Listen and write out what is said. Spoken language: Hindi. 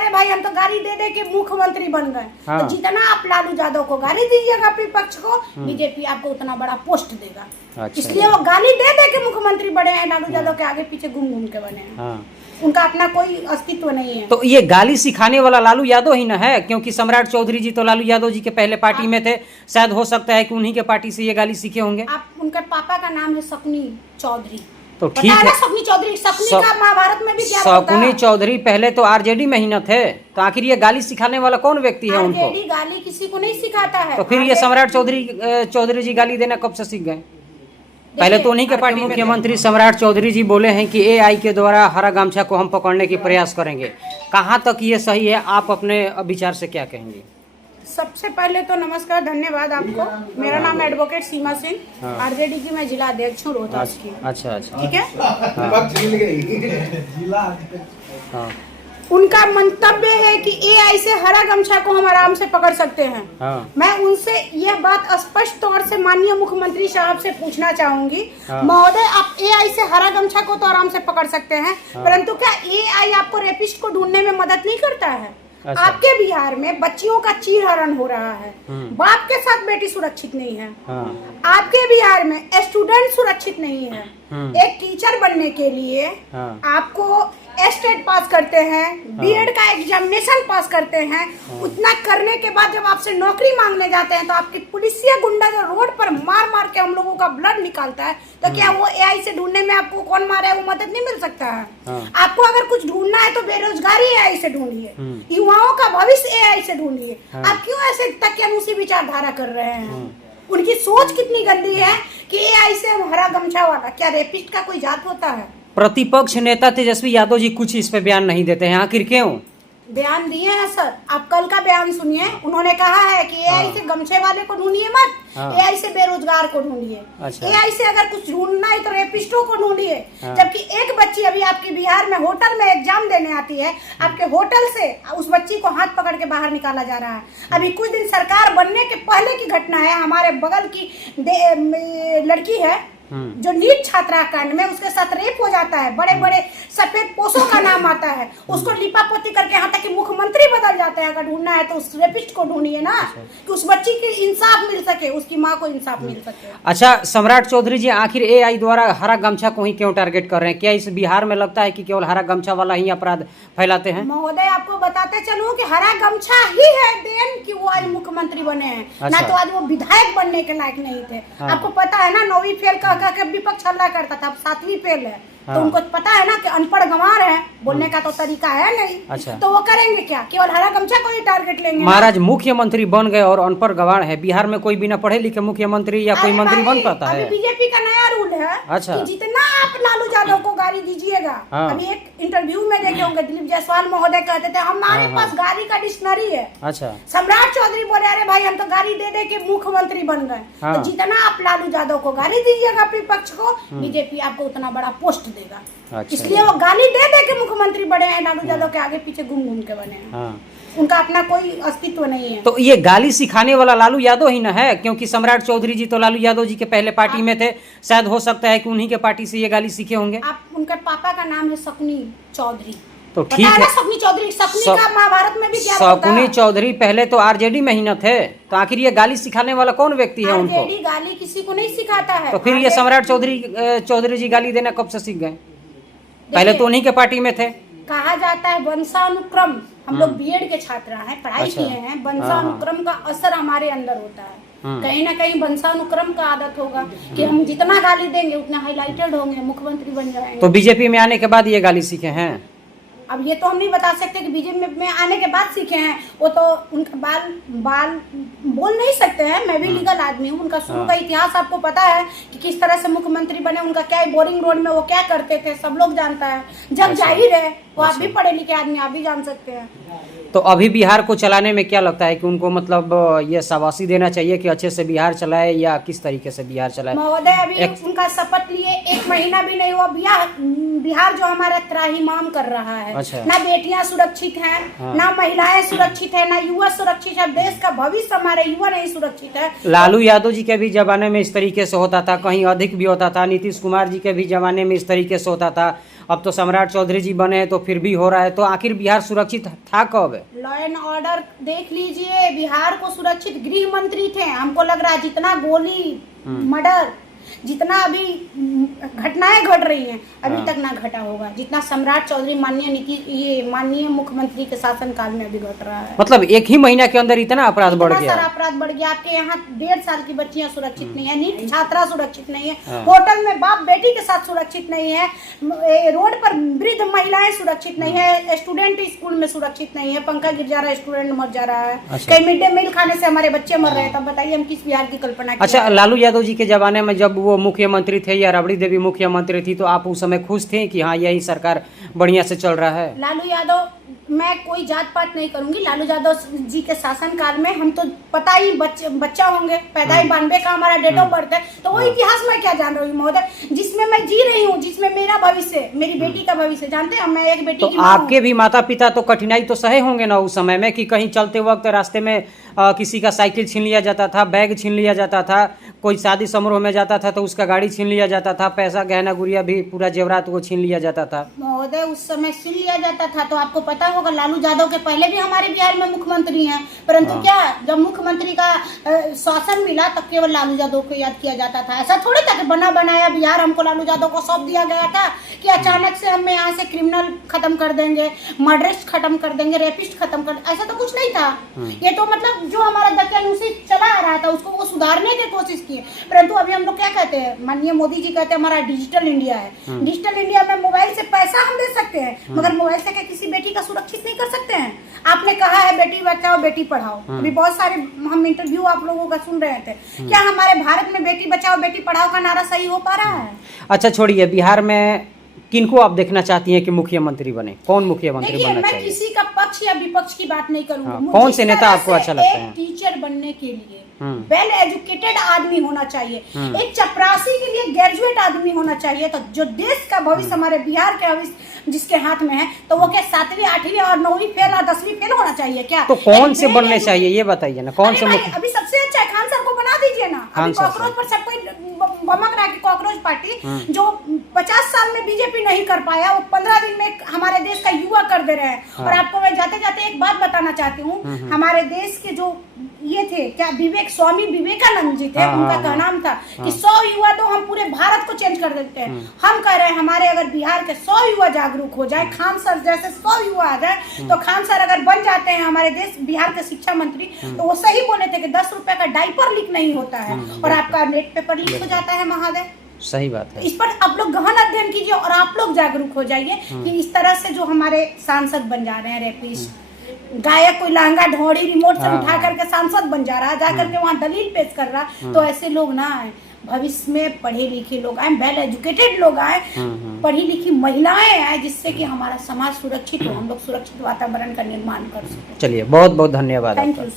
अरे भाई हम तो गाली दे दे के मुख्यमंत्री बन गए। हाँ। तो जितना आप लालू यादव को गाली दीजिएगा विपक्ष को, बीजेपी आपको उतना बड़ा पोस्ट देगा। अच्छा। इसलिए वो गाली दे दे के मुख्यमंत्री बने हैं, लालू यादव के आगे पीछे घूम घूम के बने हैं। हाँ। उनका अपना कोई अस्तित्व नहीं है। तो ये गाली सिखाने वाला लालू यादव ही ना है, क्योंकि सम्राट चौधरी जी तो लालू यादव जी के पहले पार्टी में थे, शायद हो सकता है कि उन्हीं के पार्टी से ये गाली सीखे होंगे। आप उनके पापा का नाम है शकुनी चौधरी, तो ठीक है, शकुनी चौधरी, शकुनी का महाभारत में भी क्या होता है? शकुनी चौधरी पहले तो आरजेडी में ही न थे, तो आखिर ये गाली सिखाने वाला कौन व्यक्ति है उनको? आरजेडी गाली किसी को नहीं सिखाता है। तो फिर ये सम्राट चौधरी जी गाली देना कब से सीख गए? पहले तो उन्हीं के पार्टी। मुख्यमंत्री सम्राट चौधरी जी बोले हैं कि एआई के द्वारा हरा गमछा को हम पकड़ने की प्रयास करेंगे, कहाँ तक ये सही है? आप अपने विचार से क्या कहेंगे? सबसे पहले तो नमस्कार, धन्यवाद आपको। मेरा नाम एडवोकेट सीमा सिंह, आरजेडी की मैं जिला अध्यक्ष हूँ रोहतास की। अच्छा अच्छा, ठीक है। हाँ। उनका मंतव्य है कि एआई से हरा गमछा को हम आराम से पकड़ सकते हैं। हाँ। मैं उनसे यह बात स्पष्ट तौर से माननीय मुख्यमंत्री साहब से पूछना चाहूंगी, हाँ। महोदय आप एआई से हरा गमछा को तो आराम से पकड़ सकते हैं, हाँ। परंतु क्या एआई आपको रेपिस्ट को ढूंढने में मदद नहीं करता है? अच्छा। आपके बिहार में बच्चियों का चीरहरण हो रहा है, बाप के साथ बेटी सुरक्षित नहीं है। हाँ। आपके बिहार में स्टूडेंट सुरक्षित नहीं है। एक टीचर बनने के लिए आपको स्टेट पास करते हैं, बीएड का एग्जामिनेशन पास करते हैं, उतना करने के बाद जब आपसे नौकरी मांगने जाते हैं तो आपकी पुलिसिया गुंडा जो रोड पर मार मार के हम लोगों का ब्लड निकालता है, तो क्या वो एआई से ढूंढने में आपको कौन मारे है वो मदद नहीं मिल सकता है? आपको अगर कुछ ढूंढना है तो बेरोजगारी एआई से ढूंढिए, युवाओं का भविष्य एआई से ढूंढिए। आप क्यों ऐसे तकियानुसी विचारधारा कर रहे हैं? उनकी सोच कितनी गंदी है कि एआई से हम हरा गमछा वाला, क्या रेपिस्ट का कोई जात होता है? प्रतिपक्ष नेता तेजस्वी यादव जी कुछ इस पे बयान नहीं देते हैं, आखिर क्यों? बयान दिए हैं सर, आप कल का बयान सुनिए। उन्होंने कहा है कि एआई से गमछे वाले को ढूंढिए मत, एआई से बेरोजगार को ढूंढिए। अच्छा। एआई से अगर कुछ ढूंढना है तो रेपिस्टों को ढूंढिए। जबकि एक बच्ची अभी आपके बिहार में होटल में एग्जाम देने आती है, आपके होटल से उस बच्ची को हाथ पकड़ के बाहर निकाला जा रहा है। अभी कुछ दिन सरकार बनने के पहले की घटना है, हमारे बगल की लड़की है जो नीट छात्रा कांड में उसके साथ रेप हो जाता है, बड़े बड़े सफेद पोस्टों का नाम आता है, उसको लिपापोती करके यहाँ तक कि मुख्यमंत्री बदल जाते हैं। अगर ढूंढना है तो उस रेपिस्ट को ढूंढिए ना, कि उस बच्ची की इंसाफ मिल सके, उसकी माँ को इंसाफ मिल सके। अच्छा, सम्राट चौधरी जी आखिर एआई द्वारा हरा गमछा को ही क्यों टारगेट कर रहे हैं? क्या इस बिहार में लगता है कि केवल हरा गमछा वाला ही अपराध फैलाते हैं? महोदय आपको बताते चलूं कि हरा गमछा ही है देन कि वो आज मुख्यमंत्री बने हैं। अच्छा। ना तो आज वो विधायक बनने के लायक नहीं थे। आपको पता है ना, 9वीं फेल का विपक्ष हल्ला करता था, अब 7वीं फेल है। तो उनको पता है ना कि अनपढ़ गंवार है, बोलने का तो तरीका है नहीं। अच्छा। तो वो करेंगे क्या? केवल हरा गमछा को ही टारगेट लेंगे? महाराज मुख्यमंत्री बन गए और अनपढ़ गंवार है। बिहार में कोई बिना पढ़े लिखे मुख्यमंत्री या कोई मंत्री बन पाता है? अभी बीजेपी का नया रूल है। अच्छा। कि जितना आप लालू यादव को गाली दीजिएगा, अभी एक इंटरव्यू में देखे होंगे दिलीप जायसवाल महोदय कहते थे हमारे पास गाली का डिक्शनरी है। अच्छा। सम्राट चौधरी बोले अरे भाई हम तो गाली दे दे के मुख्यमंत्री बन गए। तो जितना आप लालू यादव को गाली दीजिएगा विपक्ष को, बीजेपी आपको उतना बड़ा पोस्ट देगा। अच्छा। इसलिए वो गाली दे दे के मुख्यमंत्री बने हैं, लालू यादव के आगे पीछे घूम घूम के बने हैं। उनका अपना कोई अस्तित्व नहीं है। तो ये गाली सिखाने वाला लालू यादव ही ना है, क्योंकि सम्राट चौधरी जी तो लालू यादव जी के पहले पार्टी में थे, शायद हो सकता है कि उन्हीं के पार्टी से ये गाली सीखे होंगे। आप उनके पापा का नाम है शकुनी चौधरी, तो ठीक है। शकुनी चौधरी, शकुनी का महाभारत में भी क्या होता है? शकुनी चौधरी पहले तो आरजेडी में ही न थे, तो आखिर ये गाली सिखाने वाला कौन व्यक्ति है उनको? आरजेडी गाली किसी को नहीं सिखाता है। तो फिर ये सम्राट चौधरी जी गाली देना कब से सीख गए? पहले तो उन्हीं के पार्टी में थे। कहा जाता है वंशानुक्रम, हम लोग बीएड के छात्र हैं, पढ़ाई अच्छा। किए हैं, वंशानुक्रम का असर हमारे अंदर होता है। कहीं ना कहीं वंशानुक्रम का आदत होगा कि हम जितना गाली देंगे उतना हाईलाइटेड होंगे, मुख्यमंत्री बन जाएंगे। तो बीजेपी में आने के बाद ये गाली सीखे हैं? अब ये तो हम नहीं बता सकते कि बीजेपी में आने के बाद सीखे हैं, वो तो उनका बाल बोल नहीं सकते हैं। मैं भी लीगल आदमी हूँ, उनका शुरू का इतिहास आपको पता है कि किस तरह से मुख्यमंत्री बने, उनका क्या बोरिंग रोड में वो क्या करते थे सब लोग जानता है। जब जाहिर है वो आप भी पढ़े लिखे आदमी, आप भी जान सकते हैं। तो अभी बिहार को चलाने में क्या लगता है कि उनको मतलब ये शाबाशी देना चाहिए कि अच्छे से बिहार चलाए, या किस तरीके से बिहार चलाए? महोदय अभी उनका शपथ लिए 1 महीना भी नहीं हुआ, बिहार जो हमारा त्राहिमाम कर रहा है। अच्छा। ना बेटियां सुरक्षित हैं, ना महिलाएं सुरक्षित है, ना युवा सुरक्षित है। देश का भविष्य हमारे युवा नहीं सुरक्षित है। लालू यादव जी के भी जमाने में इस तरीके से होता था, कहीं अधिक भी होता था। नीतीश कुमार जी के भी जमाने में इस तरीके से होता था, अब तो सम्राट चौधरी जी बने हैं तो फिर भी हो रहा है, तो आखिर बिहार सुरक्षित था कब? लॉ एंड ऑर्डर देख लीजिए, बिहार को सुरक्षित गृह मंत्री थे। हमको लग रहा है जितना गोली मर्डर, जितना अभी घटनाएं घट रही हैं अभी तक ना घटा होगा जितना सम्राट चौधरी माननीय मुख्यमंत्री के शासनकाल में अभी घट रहा है। मतलब एक ही महीना के अंदर इतना अपराध बढ़ गया? सारा अपराध बढ़ गया। आपके यहाँ 1.5 साल की बच्चियां सुरक्षित नहीं है, नीट छात्रा सुरक्षित नहीं है, होटल में बाप बेटी के साथ सुरक्षित नहीं है, रोड पर वृद्ध महिलाएं सुरक्षित नहीं है, स्टूडेंट स्कूल में सुरक्षित नहीं है, पंखा गिर जा रहा है, स्टूडेंट मर जा रहा है, कई मिड डे मील खाने से हमारे बच्चे मर रहे हैं। तब बताइए हम किस बिहार की कल्पना। अच्छा, लालू यादव जी के जमाने में जब वो मुख्यमंत्री थे या राबड़ी देवी मुख्यमंत्री थी तो आप उस समय खुश थे कि हाँ यही सरकार बढ़िया से चल रहा है? लालू यादव, मैं कोई जात पात नहीं करूंगी, लालू यादव जी के शासन काल में हम तो पता ही बच्चा होंगे, पैदा ही 92 का हमारा डेट ऑफ बर्थ है, तो वो इतिहास में क्या जान रही हूँ महोदय, जिसमें मैं जी रही हूँ, जिसमें मेरा भविष्य, मेरी बेटी का भविष्य जानते हैं। मैं एक बेटी तो की माँ हूँ। आपके भी माता पिता तो कठिनाई तो सहे होंगे ना उस समय में कि कहीं चलते वक्त रास्ते में किसी का साइकिल छीन लिया जाता था, बैग छीन लिया जाता था, कोई शादी समारोह में जाता था तो उसका गाड़ी छीन लिया जाता था, पैसा गहना गुड़िया भी पूरा जेवरात वो छीन लिया जाता था। महोदय उस समय छीन लिया जाता था तो आपको पता होगा लालू यादव के पहले भी हमारे बिहार में मुख्यमंत्री हैं, परंतु क्या जब मुख्यमंत्री का शासन मिला तब केवल लालू यादव को याद किया जाता था। ऐसा थोड़ी था कि बना बनाया बिहार हमको लालू यादव को सौंप दिया गया था कि अचानक से हम यहाँ से क्रिमिनल खत्म कर देंगे, मर्डरिस्ट खत्म कर देंगे, रेपिस्ट खत्म कर, ऐसा तो कुछ नहीं था। ये तो मतलब जो हमारा दकियानुसी चला आ रहा था उसको वो सुधारने की कोशिश किए, परंतु अभी हम लोग क्या कहते हैं, माननीय मोदी जी कहते हैं हमारा डिजिटल इंडिया है। डिजिटल इंडिया में मोबाइल से पैसा हम दे सकते हैं मगर मोबाइल से क्या किसी बेटी का सुरक्षित नहीं कर सकते हैं। आपने कहा है बेटी बचाओ बेटी पढ़ाओ, अभी बहुत सारे हम इंटरव्यू आप लोगों का सुन रहे थे, क्या हमारे भारत में बेटी बचाओ बेटी पढ़ाओ का नारा सही हो पा रहा है? अच्छा छोड़िए, बिहार में किनको आप देखना चाहती हैं कि मुख्यमंत्री बने? कौन मुख्यमंत्री बनना चाहिए? मैं किसी का पक्ष या विपक्ष की बात नहीं करूंगी। कौन से नेता आपको अच्छा लगता है? एक टीचर बनने के लिए वेल एजुकेटेड आदमी होना चाहिए, एक चपरासी के लिए ग्रेजुएट आदमी होना चाहिए, तो जो देश का भविष्य हमारे बिहार के भविष्य जिसके हाथ में है तो वो क्या 7वीं 8वीं और 9वीं फेल और 10वीं फेल होना चाहिए क्या? तो कौन से बनने चाहिए ये बताइए ना, कौन से मुख्य? अभी सबसे अच्छा खान सर को बना दीजिए ना। अभी कॉकरोच पर सब कोई बमक रहा है कि कॉकरोच पार्टी जो 50 साल में बीजेपी नहीं कर पाया वो 15 दिन में हमारे देश का युवा कर दे रहे हैं। और आपको मैं जाते जाते एक बात बताना चाहती हूँ, हमारे देश के जो ये थे क्या स्वामी विवेकानंद जी थे, उनका कहना था कि 100 युवा तो हम पूरे भारत को चेंज कर देते हैं। हम कह रहे हैं हमारे अगर बिहार के 100 युवा जागरूक हो जाए, खान सर जैसे 100 युवा आ जाए तो खान सर अगर बन जाते हैं हमारे देश बिहार के शिक्षा मंत्री तो वो सही बोले थे कि 10 रुपए का डायपर लीक नहीं होता है और आपका नेट पेपर लीक हो जाता है। महादेव सही बात है, इस पर आप लोग गहन अध्ययन कीजिए और आप लोग जागरूक हो जाइए कि इस तरह से जो हमारे सांसद बन जा रहे हैं, रेपिस्ट गायक कोई लहंगा ढोड़ी रिमोट से उठा करके सांसद बन जा रहा है, जा करके वहाँ दलील पेश कर रहा, तो ऐसे लोग ना आए। भविष्य में पढ़े लिखे लोग आए, वेल एजुकेटेड लोग आए, पढ़ी लिखी महिलाएं आए, जिससे कि हमारा समाज सुरक्षित हो, हम लोग सुरक्षित वातावरण का निर्माण कर सकें। चलिए बहुत बहुत धन्यवाद। Thank you.